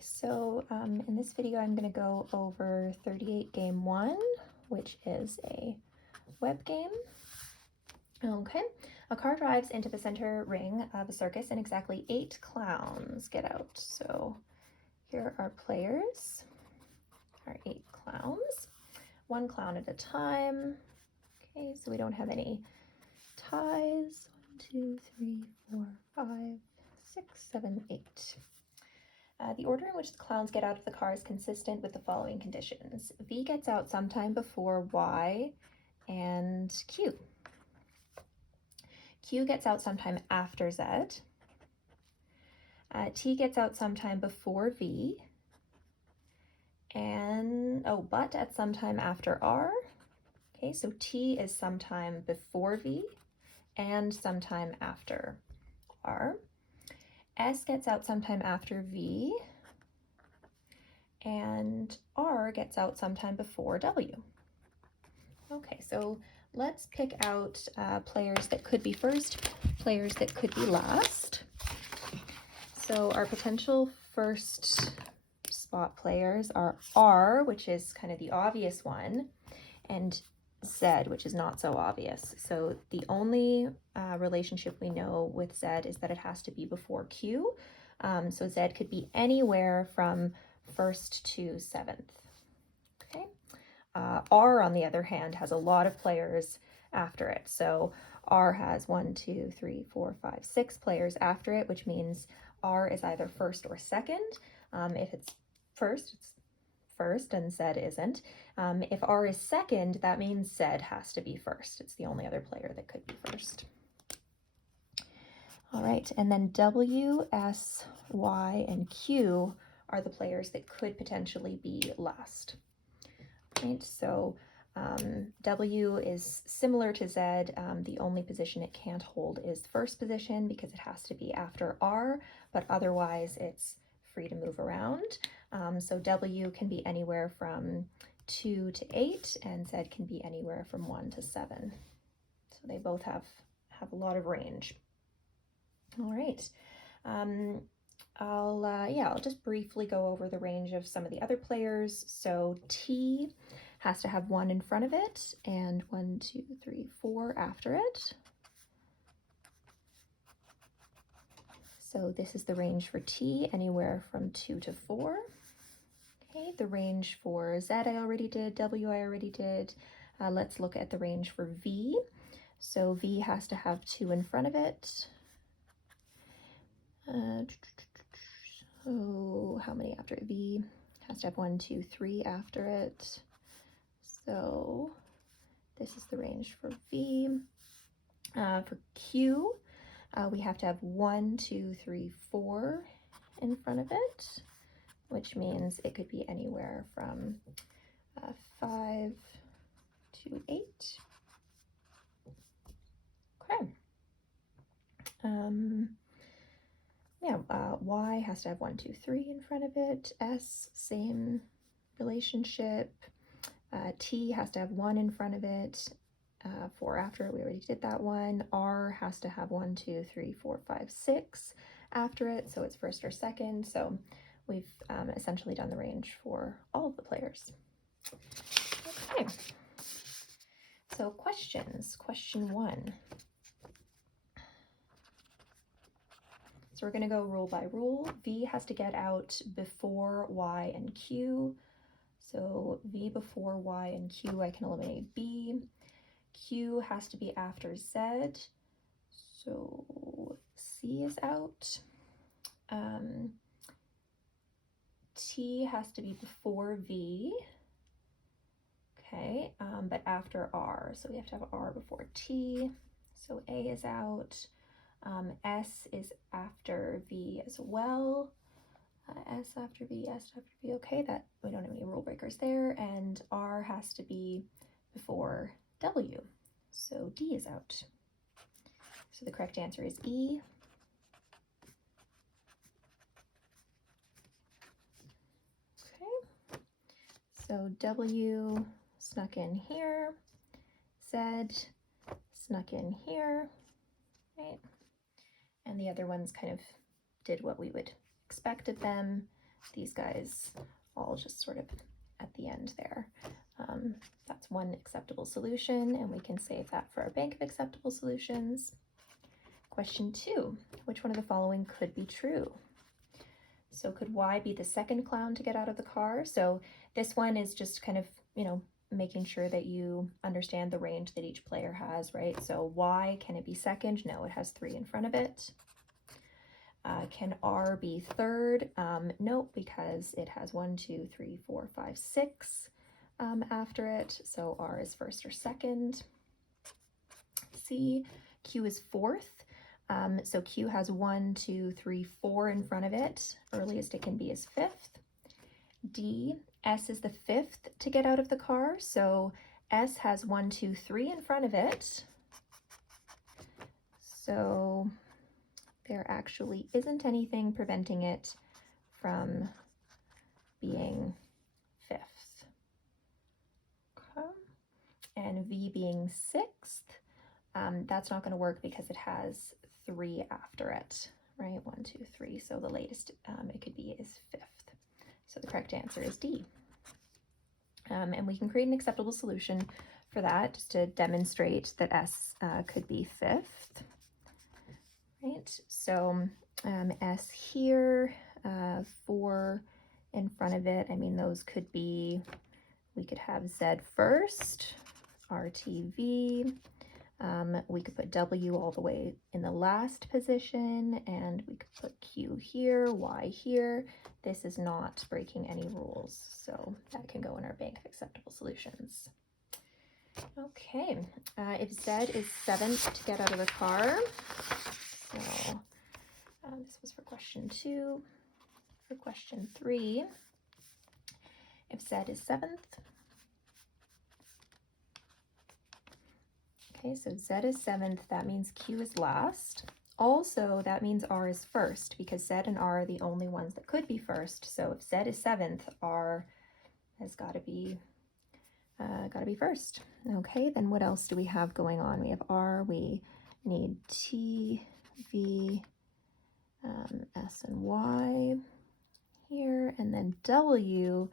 So in this video I'm going to go over 38 Game 1, which is a web game. Okay, a car drives into the center ring of a circus and exactly 8 clowns get out. So here are players, our 8 clowns, 1 clown at a time. Okay, so we don't have any ties. 1, 2, 3, 4, 5, 6, 7, 8. The order in which the clowns get out of the car is consistent with the following conditions. V gets out sometime before Y and Q. Q gets out sometime after Z. T gets out sometime before V. But at sometime after R. Okay, so T is sometime before V and sometime after R. S gets out sometime after V, and R gets out sometime before W. Okay, so let's pick out players that could be first, players that could be last. So our potential first spot players are R, which is kind of the obvious one, and Z, which is not so obvious. So the only relationship we know with Z is that it has to be before Q. So Z could be anywhere from 1st to 7th. Okay. R, on the other hand, has a lot of players after it. So R has 1, 2, 3, 4, 5, 6 players after it, which means R is either first or second. If it's first, it's first and Z isn't. If R is second, that means Z has to be first. It's the only other player that could be first. All right, and then W, S, Y, and Q are the players that could potentially be last. Right, so W is similar to Z. The only position it can't hold is first position because it has to be after R, but otherwise it's free to move around. So W can be anywhere from 2 to 8, and Z can be anywhere from 1 to 7. So they both have a lot of range. All right. I'll just briefly go over the range of some of the other players. So T has to have 1 in front of it and 1, 2, 3, 4 after it. So this is the range for T, anywhere from 2 to 4. Okay, the range for Z I already did, W I already did. Let's look at the range for V. So V has to have 2 in front of it. So how many after it? V has to have 1, 2, 3 after it. So this is the range for V. For Q, we have to have 1, 2, 3, 4 in front of it, which means it could be anywhere from 5 to 8. Okay. Y has to have 1, 2, 3 in front of it. S, same relationship. T has to have 1 in front of it. 4 after it, we already did that one. R has to have 1, 2, 3, 4, 5, 6 after it, so it's first or second. So we've essentially done the range for all of the players. Okay, so questions. Question 1. So we're going to go rule by rule. V has to get out before Y and Q. So V before Y and Q, I can eliminate B. Q has to be after Z. So C is out. T has to be before V. Okay, but after R. So we have to have R before T. So A is out. S is after V as well. S after V, S after V. Okay, that we don't have any rule breakers there. And R has to be before W. So D is out. So the correct answer is E. Okay. So W snuck in here. Z snuck in here. Right. And the other ones kind of did what we would expect of them. these guys all just sort of at the end there. That's one acceptable solution, and we can save that for our bank of acceptable solutions. Question 2, which one of the following could be true? So could Y be the second clown to get out of the car? So this one is just kind of, making sure that you understand the range that each player has, right? So Y, can it be second? No, it has 3 in front of it. Can R be third? Nope, because it has 1, 2, 3, 4, 5, 6 after it. So R is first or second. C, Q is fourth. So Q has 1, 2, 3, 4 in front of it. Earliest it can be is fifth. D, S is the fifth to get out of the car. So S has 1, 2, 3 in front of it. So there actually isn't anything preventing it from being fifth. Okay. And V being sixth, that's not going to work because it has 3 after it, right? 1, 2, 3. So the latest it could be is fifth. So the correct answer is D. And we can create an acceptable solution for that just to demonstrate that S could be fifth. Right, so S here, 4 in front of it. I mean, those could be, we could have Z first, RTV. We could put W all the way in the last position, and we could put Q here, Y here. This is not breaking any rules, so that can go in our bank of acceptable solutions. Okay, if Z is 7th to get out of the car, so this was for question 2. For question 3, if Z is 7th, okay, so Z is 7th, that means Q is last. Also, that means R is first, because Z and R are the only ones that could be first. So if Z is 7th, R has got to be first. Okay, then what else do we have going on? We have R, we need T, V, S and Y here, and then W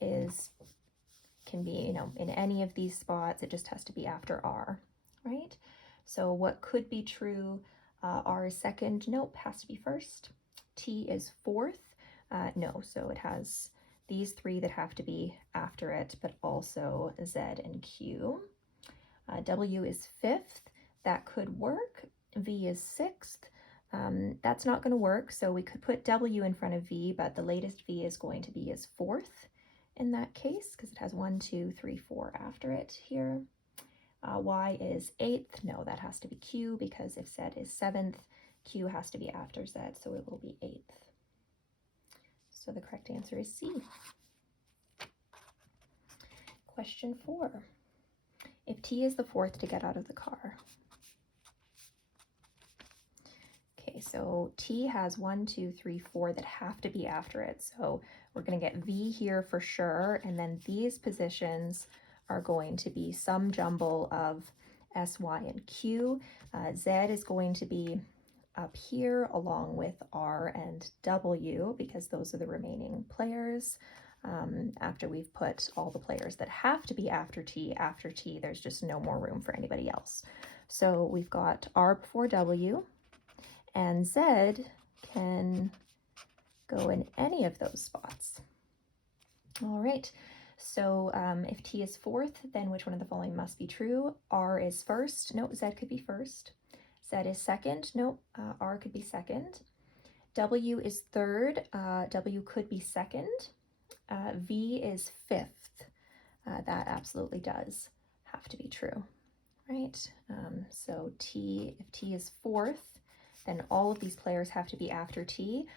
can be, in any of these spots. It just has to be after R, right? So what could be true? R is second. Nope, has to be first. T is fourth. No, so it has these 3 that have to be after it, but also Z and Q. W is fifth. That could work. V is sixth. That's not going to work, so we could put W in front of V, but the latest V is going to be is fourth in that case, because it has 1, 2, 3, 4 after it here. Y is 8th. No, that has to be Q, because if Z is 7th, Q has to be after Z, so it will be 8th. So the correct answer is C. Question 4. If T is the 4th to get out of the car. Okay, so T has 1, 2, 3, 4 that have to be after it. So we're going to get V here for sure, and then these positions are going to be some jumble of S, Y, and Q. Z is going to be up here along with R and W, because those are the remaining players. After we've put all the players that have to be after T, there's just no more room for anybody else. So we've got R before W, and Z can go in any of those spots. All right, so if T is 4th, then which one of the following must be true? R is first. Nope, Z could be first. Z is second. Nope, R could be second. W is 3rd. W could be second. V is 5th. That absolutely does have to be true, right? So if T is 4th, then all of these players have to be after T,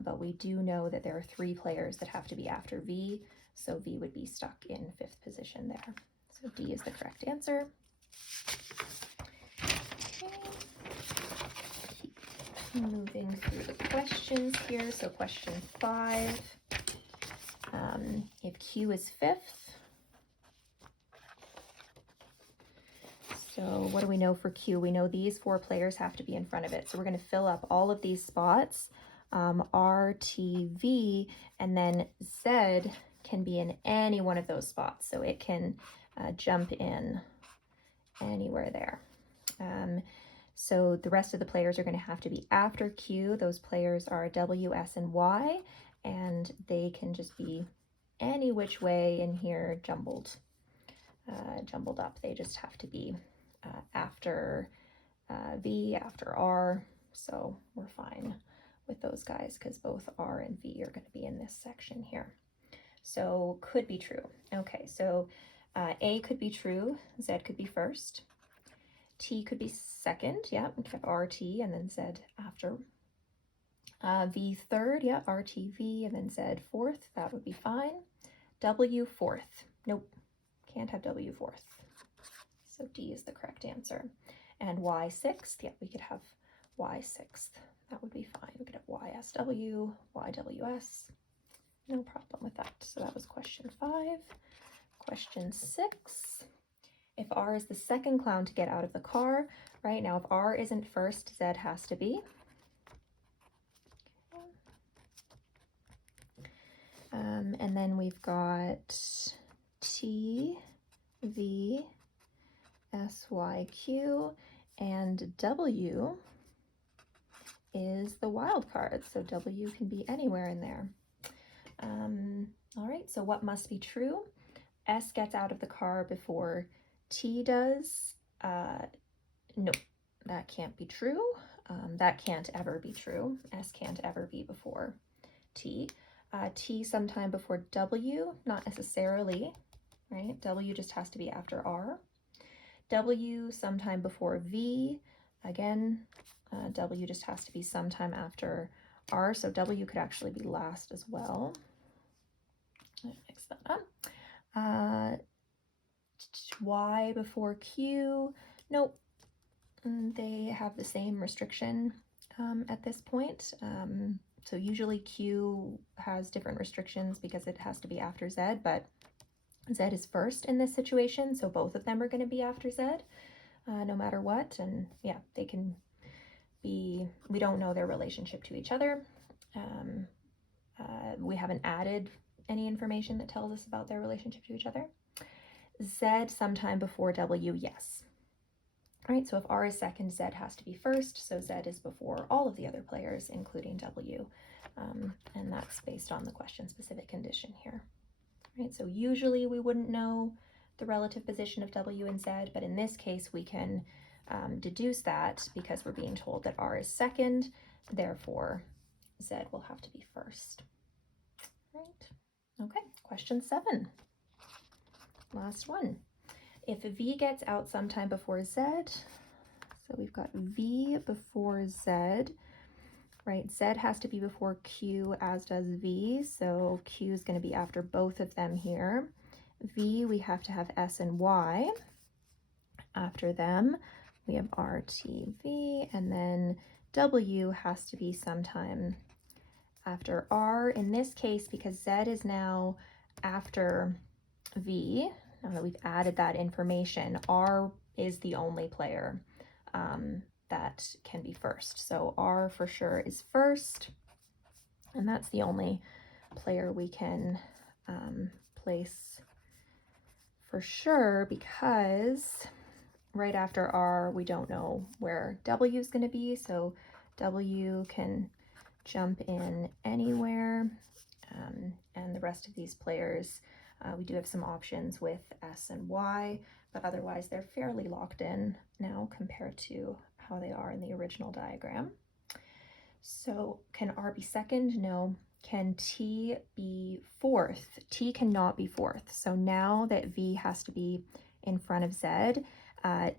but we do know that there are 3 players that have to be after V, so V would be stuck in 5th position there. So D is the correct answer. Okay. Keep moving through the questions here. So question 5, if Q is 5th, so what do we know for Q? We know these 4 players have to be in front of it. So we're going to fill up all of these spots R, T, V, and then Z can be in any one of those spots. So it can jump in anywhere there. So the rest of the players are going to have to be after Q. Those players are W, S, and Y, and they can just be any which way in here jumbled up. They just have to be after V, after R, so we're fine with those guys because both R and V are going to be in this section here. So could be true. Okay, so A could be true, Z could be first. T could be second, yeah, we could have RT and then Z after. V third, yeah, RTV and then Z fourth, that would be fine. W fourth, nope, can't have W fourth. So D is the correct answer. And Y sixth, yeah, we could have Y sixth, that would be fine. We could have YSW, YWS, no problem with that. So that was question 5. Question 6. If R is the second clown to get out of the car, right? Now, if R isn't first, Z has to be. And then we've got T, V, S, Y, Q, and W is the wild card. So W can be anywhere in there. All right, so what must be true? S gets out of the car before T does. No, that can't be true. That can't ever be true. S can't ever be before T. T sometime before W, not necessarily, right? W just has to be after R. W sometime before V, again, W just has to be sometime after R, so W could actually be last as well. Mix that up. Y before Q, nope, they have the same restriction at this point. So usually Q has different restrictions because it has to be after Z, but Z is first in this situation, so both of them are going to be after Z no matter what. And yeah, they can be, we don't know their relationship to each other. We haven't added any information that tells us about their relationship to each other. Z sometime before W, yes. Right, so if R is second, Z has to be first, so Z is before all of the other players, including W, and that's based on the question-specific condition here. Right, so usually we wouldn't know the relative position of W and Z, but in this case we can deduce that because we're being told that R is second, therefore Z will have to be first. Right, okay, question 7, last one. If V gets out sometime before Z, so we've got V before Z, right? Z has to be before Q, as does V, so Q is going to be after both of them here. V, we have to have S and Y after them. We have R, T, V, and then W has to be sometime after R. In this case, because Z is now after V, now that we've added that information, R is the only player that can be first. So R for sure is first, and that's the only player we can place for sure, because right after R, we don't know where W is going to be, so W can jump in anywhere, and the rest of these players, we do have some options with S and Y, but otherwise they're fairly locked in now compared to how they are in the original diagram. So can R be second? No. Can T be fourth? T cannot be fourth. So now that V has to be in front of Z,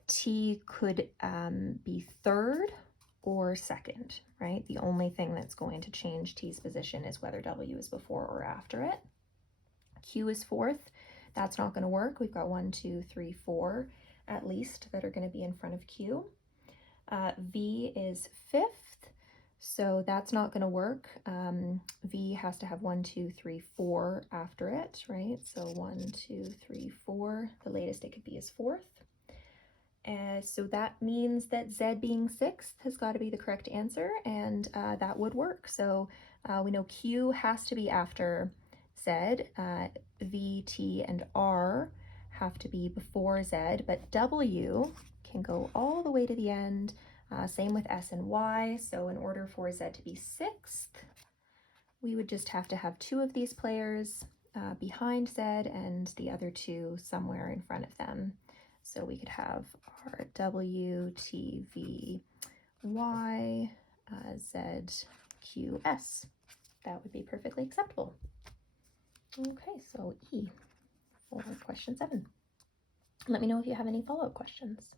T could be third or second, right? The only thing that's going to change T's position is whether W is before or after it. Q is fourth. That's not going to work. We've got 1, 2, 3, 4 at least that are going to be in front of Q. V is fifth, so that's not going to work. V has to have 1, 2, 3, 4 after it, right? So 1, 2, 3, 4. The latest it could be is fourth. So that means that Z being 6th has got to be the correct answer, and that would work. So we know Q has to be after Z, V, T, and R have to be before Z, but W can go all the way to the end. Same with S and Y, so in order for Z to be 6th, we would just have to have 2 of these players behind Z and the other 2 somewhere in front of them. So we could have our W, T, V, Y, Z, Q, S. That would be perfectly acceptable. Okay, so E for question 7. Let me know if you have any follow-up questions.